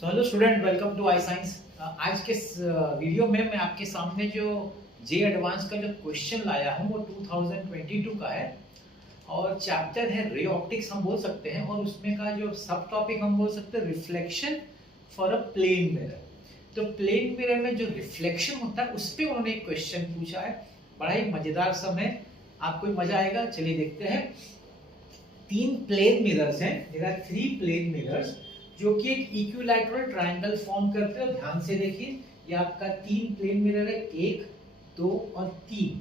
तो hello student, welcome to I science. आज के वीडियो में मैं आपके सामने जो जे एडवांस का जो क्वेश्चन लाया हूँ वो 2022 का है और चैप्टर है रे ऑप्टिक्स हम बोल सकते हैं, और उसमें का जो सब टॉपिक हम बोल सकते हैं reflection for a plane mirror. तो प्लेन मिरर में जो रिफ्लेक्शन होता है उस पर उन्होंने एक क्वेश्चन पूछा है, बड़ा ही मजेदार सा है, आपको मजा आएगा। चलिए देखते हैं। तीन प्लेन मिरर्स हैं, there are three plane mirrors जो कि एक इक्विलैटरल ट्रायंगल फॉर्म करते हैं। ध्यान से देखिए, ये आपका तीन प्लेन मिरर है, एक दो और तीन।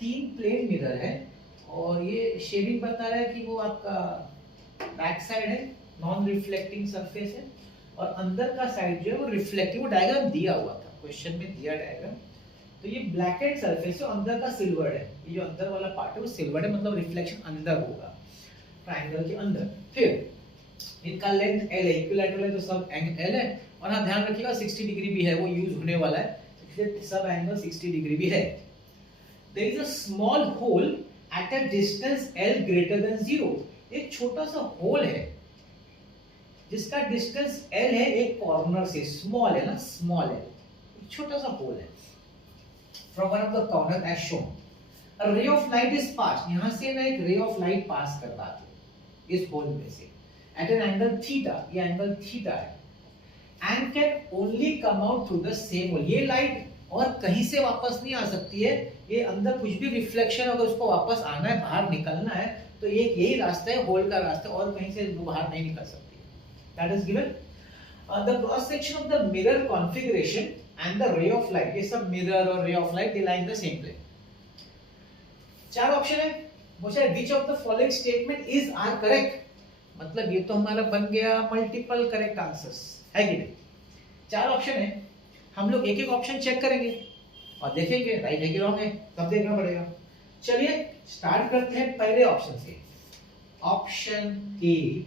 तीन प्लेन मिरर है और ये शेडिंग बता रहा है कि वो आपका बैक साइड है, नॉन रिफ्लेक्टिंग सरफेस है, और अंदर का साइड जो है वो रिफ्लेक्टिव। वो डायग्राम दिया हुआ था, क्वेश्चन में दिया डायग्राम। तो ये ब्लैक एंड सरफेस है, अंदर का सिल्वर है। ये जो अंदर वाला पार्ट है वो सिल्वर है, मतलब रिफ्लेक्शन अंदर होगा ट्रायंगल के अंदर। फिर इनका लेंथ L है, इक्विलैटरल है तो सब एंगल L है। और हाँ ध्यान रखिएगा 60 डिग्री भी है, वो यूज होने वाला है, इसलिए सब एंगल 60 डिग्री भी है। There is a small hole at a distance L greater than 0। एक छोटा सा होल है जिसका डिस्टेंस L है, एक कॉर्नर से, स्मॉल है ना, स्मॉल है, एक छोटा सा होल है। From one of the corner as shown a ray of light is pass. यहां से ना एक रे ऑफ लाइट पास कर रहा है इस होल में से at an angle theta, ये एंगल थीटा है, and can only come out through the same hole। ये लाइट और कहीं से वापस नहीं आ सकती है, ये अंदर कुछ भी रिफ्लेक्शन अगर उसको वापस आना है, बाहर निकलना है, तो ये यही रास्ता है, होल का रास्ता, और कहीं से बाहर नहीं निकल सकती। That is given. The cross section of the mirror configuration and the ray of light, ये सब मिरर और ray of light they lie in the same plane. चार ऑप्शन है, पूछा which of the following statement is are correct. मतलब ये तो हमारा बन गया मल्टीपल करेक्ट आंसर्स, है कि नहीं। चार ऑप्शन है, हम लोग एक एक ऑप्शन चेक करेंगे और देखेंगे राइट है कि रॉन्ग है, तब देखना पड़ेगा। चलिए स्टार्ट करते हैं पहले ऑप्शन से। Option A,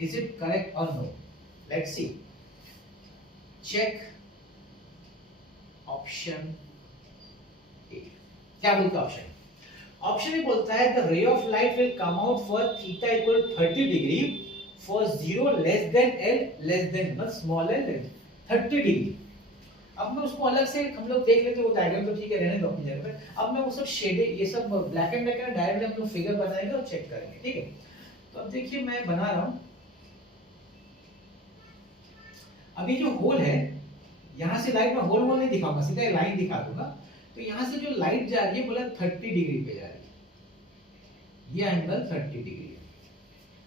is it correct और no? Let's see, check option A. क्या बोलता है ऑप्शन? ऑप्शन में बोलता है the ray of light will come out for theta equal 30 degree for 0 less than L less than, मतलब small L 30 degree. अब मैं उसको अलग से हम लोग देख लेते हैं, वो डायग्राम तो ठीक है, रहने दो अपनी जगह पे। अब मैं वो सब शेडेड, ये सब ब्लैक एंड व्हाइट डायरेक्टली हम लोग फिगर बनाएंगे और चेक करेंगे, ठीक है। तो अब देखिए मैं बना रहा हूं, अभी जो होल है यहां से लाइट, में होल नहीं दिखाऊंगा, सीधा लाइन दिखा दूंगा। तो यहां से जो लाइट जा रही है बोला 30 डिग्री पे जा रही है, ये एंगल 30 डिग्री है,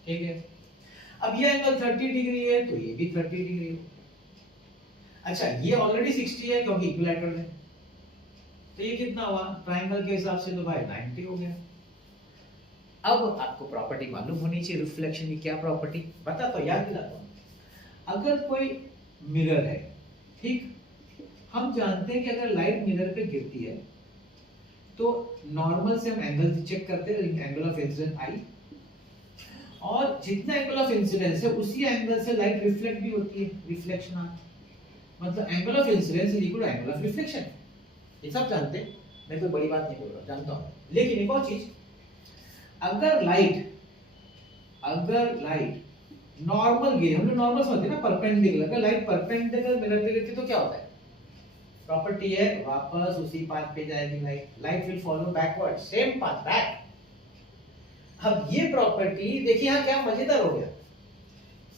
ठीक है। अब ये एंगल 30 डिग्री है तो ये भी 30 डिग्री है। अच्छा, ये ऑलरेडी 60 है क्योंकि इक्विलैटरल है, तो ये कितना हुआ ट्रायंगल के हिसाब से, तो भाई 90 हो गया। अब आपको प्रॉपर्टी मालूम होनी चाहिए रिफ्लेक्शन की, क्या प्रॉपर्टी बता, तो याद दिलाता हूं। अगर कोई मिरर है, ठीक, हम जानते हैं कि अगर लाइट मिरर पे गिरती है तो नॉर्मल से हम एंगल चेक करते हैं, एंगल ऑफ इंसिडेंस आई, और जितना एंगल ऑफ इंसिडेंस है उसी एंगल से लाइट रिफ्लेक्ट भी होती है, रिफ्लेक्शन आता, मतलब angle of incidence is equal to angle of reflection. ये सब जानते हैं, मैं कोई बड़ी बात नहीं बोल रहा, जानता हूं। लेकिन एक और चीज, अगर लाइट नॉर्मल गिरे, हम लोग नॉर्मल समझते हैं ना, परपेंडिकुलर, अगर लाइट परपेंडिकुलर मिरर पे गिरती तो क्या होता है? प्रॉपर्टी है वापस उसी पाथ पे जाएगी light will follow backward, same path back. अब ये प्रॉपर्टी देखिए यहां क्या मजेदार हो गया,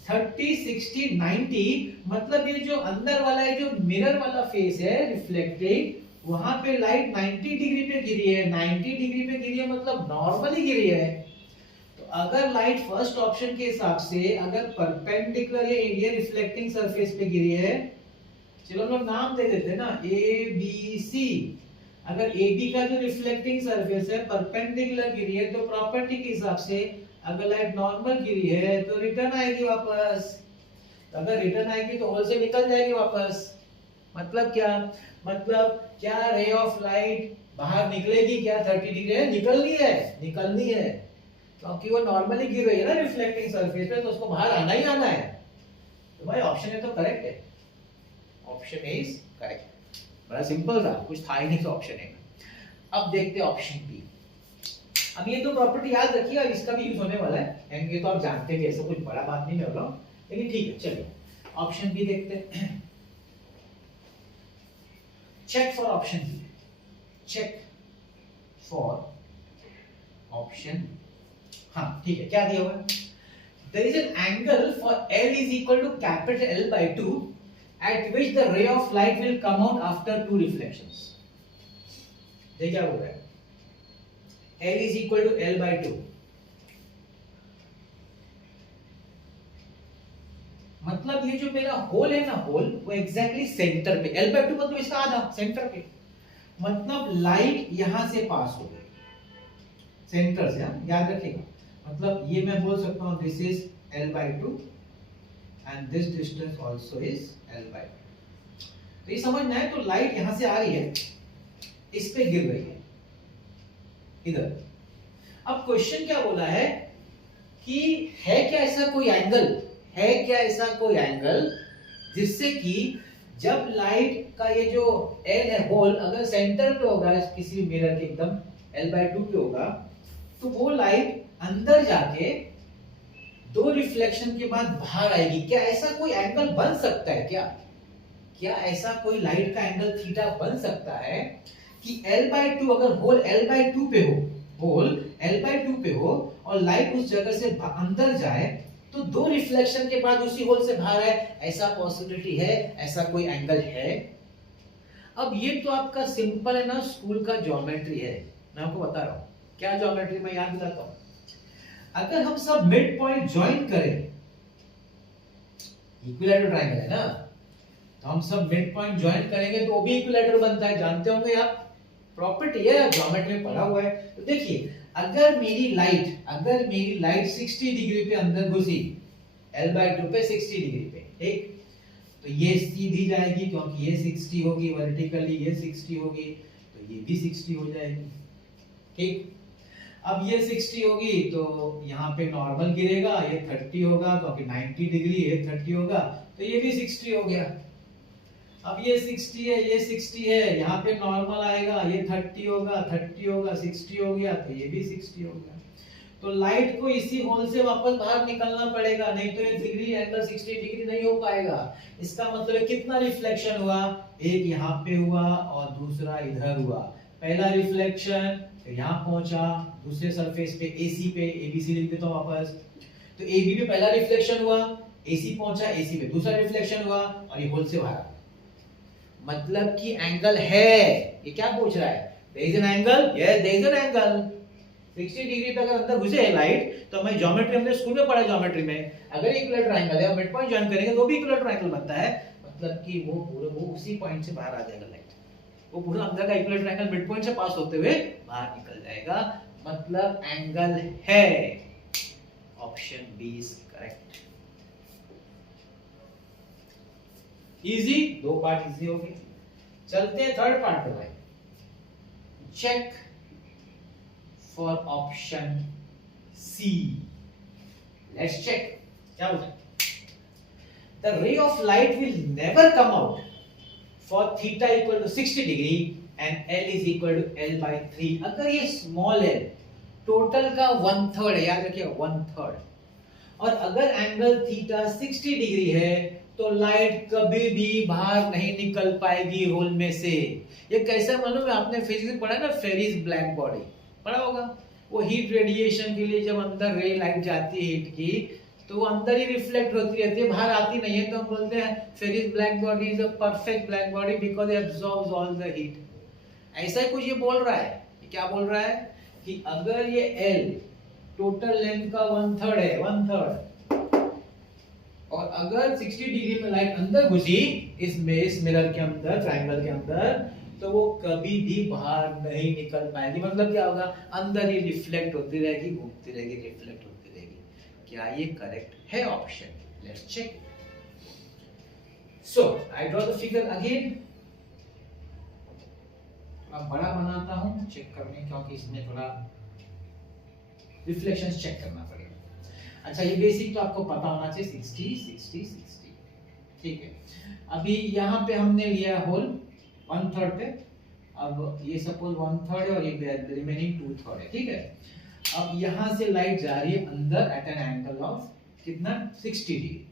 30 60 90, मतलब ये जो अंदर वाला है, जो मिरर वाला फेस है रिफ्लेक्टिंग, वहां पे लाइट 90 डिग्री पे गिरी है, 90 डिग्री पे गिरी है, मतलब नॉर्मली गिरी है। तो अगर लाइट फर्स्ट ऑप्शन के हिसाब से अगर परपेंडिकुलर या रिफ्लेक्टिंग सरफेस पे गिरी है, चलो हम लोग नाम दे देते हैं ना, ए बी सी। अगर ए बी का जो रिफ्लेक्टिंग सरफेस है परपेंडिकुलर गिरी है, तो प्रॉपर्टी के हिसाब से अगर लाइट नॉर्मल गिरी है तो रिटर्न आएगी वापस, तो अगर रिटर्न आएगी तो होल से निकल जाएगी वापस। मतलब क्या रे ऑफ लाइट बाहर निकलेगी क्या? 30 डिग्री है, निकलनी है, क्योंकि वो नॉर्मली गिर रही है ना रिफ्लेक्टिंग सरफेस पे, तो उसको बाहर आना ही आना है। तो भाई ऑप्शन है तो करेक्ट है, ऑप्शन ए इज करेक्ट। बड़ा सिंपल था, कुछ था ही नहीं तो ऑप्शन ए। अब देखते हैं ऑप्शन बी। अब ये दो प्रॉपर्टी याद रखिए, और इसका भी यूज होने वाला है, एंड ये तो आप जानते हैं कि ऐसा कुछ बड़ा बात नहीं मैं बोल रहा हूं, लेकिन ठीक है चलिए। ऑप्शन बी देखते हैं। Check for option B, check for option, हाँ ठीक है, क्या दिया हुआ है? There is an angle for L is equal to capital L by 2 at which the ray of light will come out after two reflections. देखिए क्या बोल रहा है, L is equal to L by 2, मतलब ये जो मेरा होल है ना, होल वो एग्जैक्टली सेंटर पे, L by 2 मतलब इसका आधा सेंटर पे, मतलब लाइट यहां से पास हो गई सेंटर से, याद रखिएगा, मतलब ये मैं बोल सकता हूं this is L by 2 and this distance also is L by 2। तो ये समझना है, तो लाइट यहां से आ रही है, इस पे गिर रही है इधर। अब क्वेश्चन क्या बोला है कि है क्या ऐसा कोई एंगल, है क्या ऐसा कोई एंगल जिससे कि जब लाइट का ये जो L है होल अगर सेंटर पे होगा किसी भी मिरर के एकदम L by 2 पे होगा, तो वो लाइट अंदर जाके दो रिफ्लेक्शन के बाद बाहर आएगी। क्या ऐसा कोई एंगल बन सकता है क्या? क्या ऐसा कोई लाइट का एंगल थीटा बन सकता है कि L by 2 अगर होल L by 2 पे हो, होल L by 2 पे हो और लाइट उस जगह से अंदर जाए तो दो रिफ्लेक्शन के बाद उसी होल से बाहर आए, ऐसा पॉसिबिलिटी है? ऐसा कोई एंगल है? अब ये तो आपका सिंपल है ना, स्कूल का ज्योमेट्री है, मैं आपको बता रहा हूं क्या ज्योमेट्री, मैं याद दिलाता हूं। अगर हम सब मिड पॉइंट ज्वाइन करें, इक्विलैटरल ट्रायंगल है ना, तो हम सब मिड पॉइंट ज्वाइन करेंगे तो वो भी इक्विलैटरल बनता है, जानते होंगे आप, प्रॉपर्टी है, ज्योमेट्री में पढ़ा हुआ है। तो देखिए अगर मेरी लाइट 60 डिग्री पे अंदर घुसी L by 2 पे 60 डिग्री पे, ठीक, तो ये सीधी जाएगी क्योंकि ये 60 होगी, वर्टिकली ये 60 होगी, तो ये भी 60 हो जाएगी, ठीक। अब ये 60 होगी तो यहाँ पे नॉर्मल गिरेगा, ये 30 होगा क्योंकि 90 डिग्री, ये 30 होगा, तो ये भी 60 हो गया। अब ये 60 है, ये 60 है, यहाँ पे नॉर्मल आएगा, ये 30 होगा, 30 होगा, 60 हो गया, तो ये भी 60 हो गया। तो लाइट को इसी होल से वापस बाहर निकलना पड़ेगा, नहीं तो ये डिग्री एंगल 60 डिग्री नहीं हो पाएगा। इसका मतलब कितना रिफ्लेक्शन हुआ, एक यहाँ पे हुआ और दूसरा इधर हुआ। पहला रिफ्लेक्शन यहाँ पहुंचा दूसरे सरफेस पे AC पे, ABC लिख देता हूं वापस, तो AB पे पहला रिफ्लेक्शन हुआ, AC पहुंचा AC पे दूसरा रिफ्लेक्शन हुआ और ये होल से बाहर, मतलब कि एंगल है। ये क्या पूछ रहा है, there is an angle, yes there is an angle। 60 degree पे अगर अंदर घुसे है लाइट, तो हमें ज्योमेट्री, हमने स्कूल में पढ़ा ज्योमेट्री में, अगर इक्विलैटरल ट्रायंगल है और मिड पॉइंट ज्वाइन करेंगे तो भी इक्विलैटरल ट्रायंगल बनता है, मतलब कि वो उसी पॉइंट से बाहर आ जाएगा लाइट, वो पूरा अंदर का इक्विलैटरल ट्रायंगल मिड पॉइंट से पास होते हुए बाहर निकल जाएगा, मतलब एंगल है। Option B is correct. Easy, दो पार्ट इजी हो गए। चलते हैं थर्ड पार्ट पे भाई। Check for option C, let's check क्या बोलते हैं। The ray of light will never come out for theta equal to 60 degree and L is equal to L by 3। अगर ये स्मॉल है, टोटल का 1/3 है, याद रखिए 1/3, और अगर एंगल थीटा 60 डिग्री है तो लाइट कभी भी बाहर नहीं निकल पाएगी होल में से। ये कैसे मालूम है, आपने फिजिक्स में पढ़ा ना, फेरिस ब्लैक बॉडी पढ़ा होगा, वो हीट रेडिएशन के लिए जब अंदर रे लाइट जाती है हीट की, तो वो अंदर ही रिफ्लेक्ट होती रहती है, बाहर आती नहीं है, तो हम बोलते हैं Ferry's black body is a perfect black body because it absorbs all the heat. ऐसा ही कुछ ये बोल रहा है, ये क्या बोल रहा है कि अगर ये L टोटल लेंथ का 1/3 है, 1/3, और अगर 60 डिग्री में लाइट अंदर घुसी इस मिरर के अंदर, ट्रायंगल के अंदर, तो वो कभी भी बाहर नहीं निकल पाएगी। मतलब क्या होगा, अंदर ही रिफ्लेक्ट होती रहेगी, घूमती रहेगी, रिफ्लेक्ट होती रहेगी। क्या ये करेक्ट है option? Let's check. So I draw the figure again, अब बड़ा बनाता हूं चेक करने, क्योंकि इसमें थोड़ा रिफ्लेक्शंस चेक करना पड़ेगा। अच्छा, ये बेसिक तो आपको पता होना चाहिए, 60 60 60, ठीक है। अभी यहाँ पे हमने लिया होल 1/3 पे, अब ये सपोज 1/3 है और ये रिमेनिंग 2/3 है, ठीक है। अब यहाँ से लाइट जा रही है अंदर एट एन एंगल ऑफ कितना, 60 डिग्री,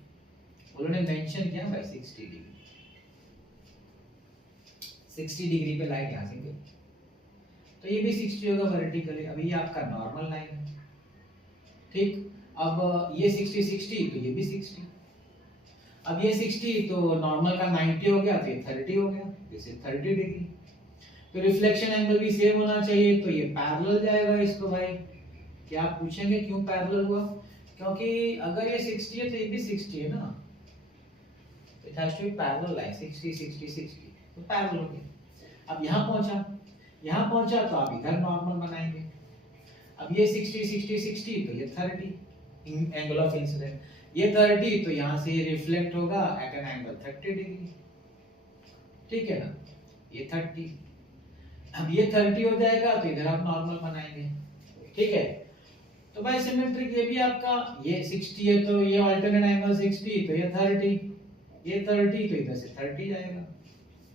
उन्होंने मेंशन किया भाई 60 डिग्री पे लाइन यहाँ से गई, तो ये भी 60 होगा वर्टिकली। अभी ये आपका नॉर्मल लाइन है, ठीक। अब ये 60 तो ये भी 60, अब ये 60 तो नॉर्मल का 90 हो गया, तो ये 30 हो गया, दिस इज 30 डिग्री। तो रिफ्लेक्शन एंगल भी सेम होना चाहिए, तो ये पैरेलल जाएगा इसको भाई। क्या आप पूछेंगे क्यों पैरेलल हुआ? क्योंकि अगर ये 60 है तो ये भी 60 है ना, it has to be parallel line, 60 60 60, तो पैरेलल हो गया। अब यहाँ पहुंचा तो आप इधर नॉर्मल बनाएंगे। अब ये 60 60 60 तो ये 30 एंगल ऑफ इंसिडेंट, ये 30 तो यहाँ से ये रिफ्लेक्ट होगा एट एन एंगल 30 डिग्री, ठीक है ना, ये 30। अब ये 30 हो जाएगा तो इधर आप नॉर्मल बनाएंगे, ठीक है। तो भाई सिमेट्रिक ये भी आपका, ये 60 है तो ये अल्टरनेट एंगल 60 तो ये 30, ये 30 तो इधर से 30 जाएगा,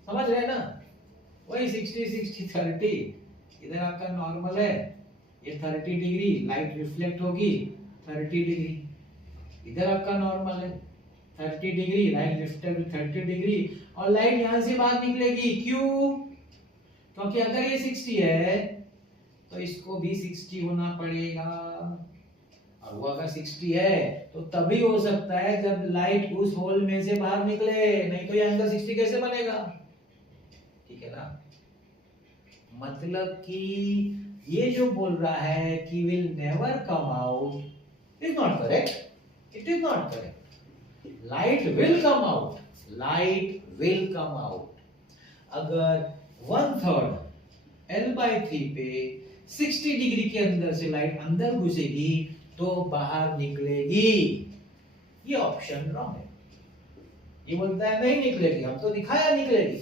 समझ रहे हैं ना? वही 60 60 30, इधर आपका नॉर्मल है, ये 30 डिग्री, लाइट रिफ्लेक्ट होगी 30 डिग्री, इधर आपका नॉर्मल है 30 डिग्री, लाइट रिफ्लेक्ट 30 डिग्री, और लाइट यहां से बाहर निकलेगी। क्यों? क्योंकि अगर ये 60 है तो इसको भी 60 होना पड़ेगा, और वो अगर 60 है तो तभी हो सकता है जब लाइट उस होल में से बाहर निकले, नहीं तो ये एंगल 60 कैसे बनेगा? ठीक है ना? मतलब कि ये जो बोल रहा है कि will never come out, is not correct, it is not correct. Light will come out, light will come out. अगर 1/3 L/3 पे 60 डिग्री के अंदर से लाइट अंदर घुसेगी तो बाहर निकलेगी, ये ऑप्शन रॉन्ग है। ये बोलता है नहीं निकलेगी, हम तो दिखाया निकलेगी।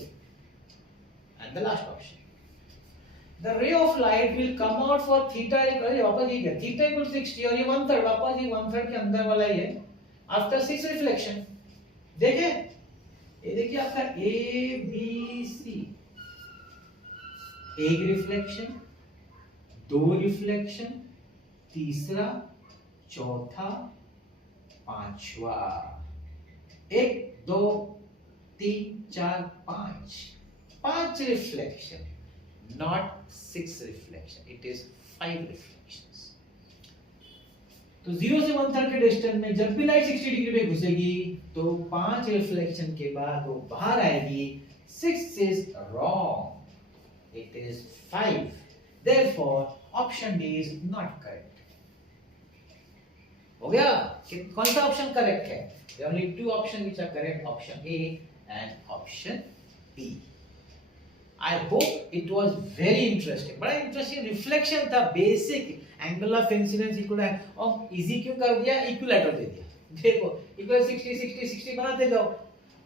And the last option, the ray of light will come out for theta equal, वापस ये क्या, theta equal 60 और ये 1/3, वापस ये 1/3 के अंदर वाला ही है, आफ्टर 6 रिफ्लेक्शन। देखे, ये देखिए आपका ए बी सी, एक रिफ्लेक्शन, दो रिफ्लेक्शन, तीसरा, चौथा, पांचवा, 1 2 3 4 5 reflection, not 6 reflection, it is 5 reflections। तो 0 से 1/3 के डिस्टेंस में जब भी लाइट 60 डिग्री पे घुसेगी तो 5 रिफ्लेक्शन के बाद वो बाहर आएगी। 6 is wrong, it is 5, therefore option D is not correct। हो गया कि कौन सा ऑप्शन करेक्ट है? there are only two options which are correct, option A and option B। I hope it was very interesting, बड़ा interesting reflection था, basic angle of incidence equal है, और इजी क्यों कर दिया, इक्विलेटर दे दिया। देखो इक्वल 60 60 60 बनाते जाओ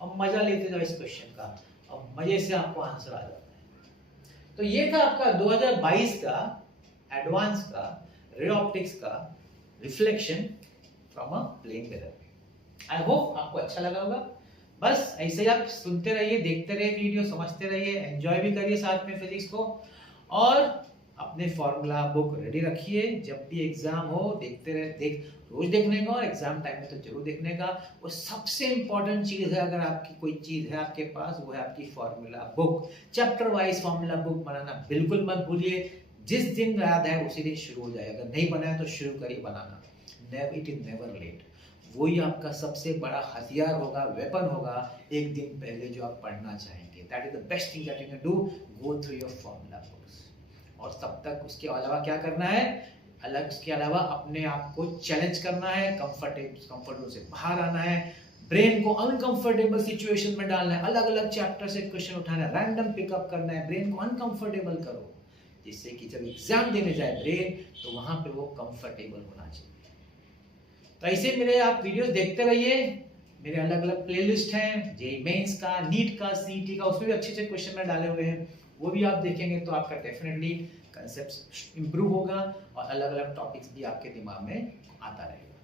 और मजा लेते जाओ इस क्वेश्चन का, और मजे से आपको आंसर आ जाता है। तो ये था आपका 2022 का एडवांस का रे ऑप्टिक्स का reflection from a plane mirror. I hope आपको अच्छा लगा होगा। बस ऐसे ही आप सुनते रहिए, देखते रहिए वीडियो, समझते रहिए, एंजॉय भी करिए साथ में फिजिक्स को, और अपने फॉर्मूला बुक रेडी रखिए। जब भी एग्जाम हो देखते रहे, रोज देखने का, और एग्जाम टाइम में तो जरूर देखने का। वो सबसे इंपॉर्टेंट चीज है, अगर आपकी कोई चीज है आपके पास, वो है आपकी formula book. Chapter wise formula book बनाना बिल्कुल मत भूलिए। जिस दिन याद है उसी दिन शुरू हो जाए, अगर नहीं बनाया तो शुरू करिए बनाना। It is never late. वही आपका सबसे बड़ा हथियार होगा, वेपन होगा, एक दिन पहले जो आप पढ़ना चाहेंगे। That is the best thing that you can do, go through your formula books. और तब तक उसके अलावा क्या करना है, उसके अलावा अपने आप को चैलेंज करना है, कंफर्ट से बाहर आना है, ब्रेन को अनकंफर्टेबल सिचुएशन में डालना है, अलग अलग चैप्टर से क्वेश्चन उठाना है, रैंडम पिकअप करना है, ब्रेन को अनकंफर्टेबल करो, जिससे कि जब एग्जाम देने जाए ब्रेन, तो वहां पे वो कंफर्टेबल होना चाहिए। तो ऐसे मेरे आप वीडियोस देखते रहिए। मेरे अलग अलग प्लेलिस्ट हैं, जेईई मेंस का, नीट का, सीईटी का, उसमें भी अच्छे अच्छे क्वेश्चन मैं डाले हुए हैं, वो भी आप देखेंगे तो आपका डेफिनेटली कंसेप्ट इंप्रूव होगा, और अलग अलग टॉपिक्स भी आपके दिमाग में आता रहेगा।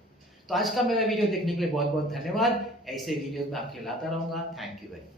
तो आज का मेरा वीडियो देखने के लिए बहुत बहुत धन्यवाद। ऐसे वीडियोस मैं आपके लाता रहूंगा। Thank you very much.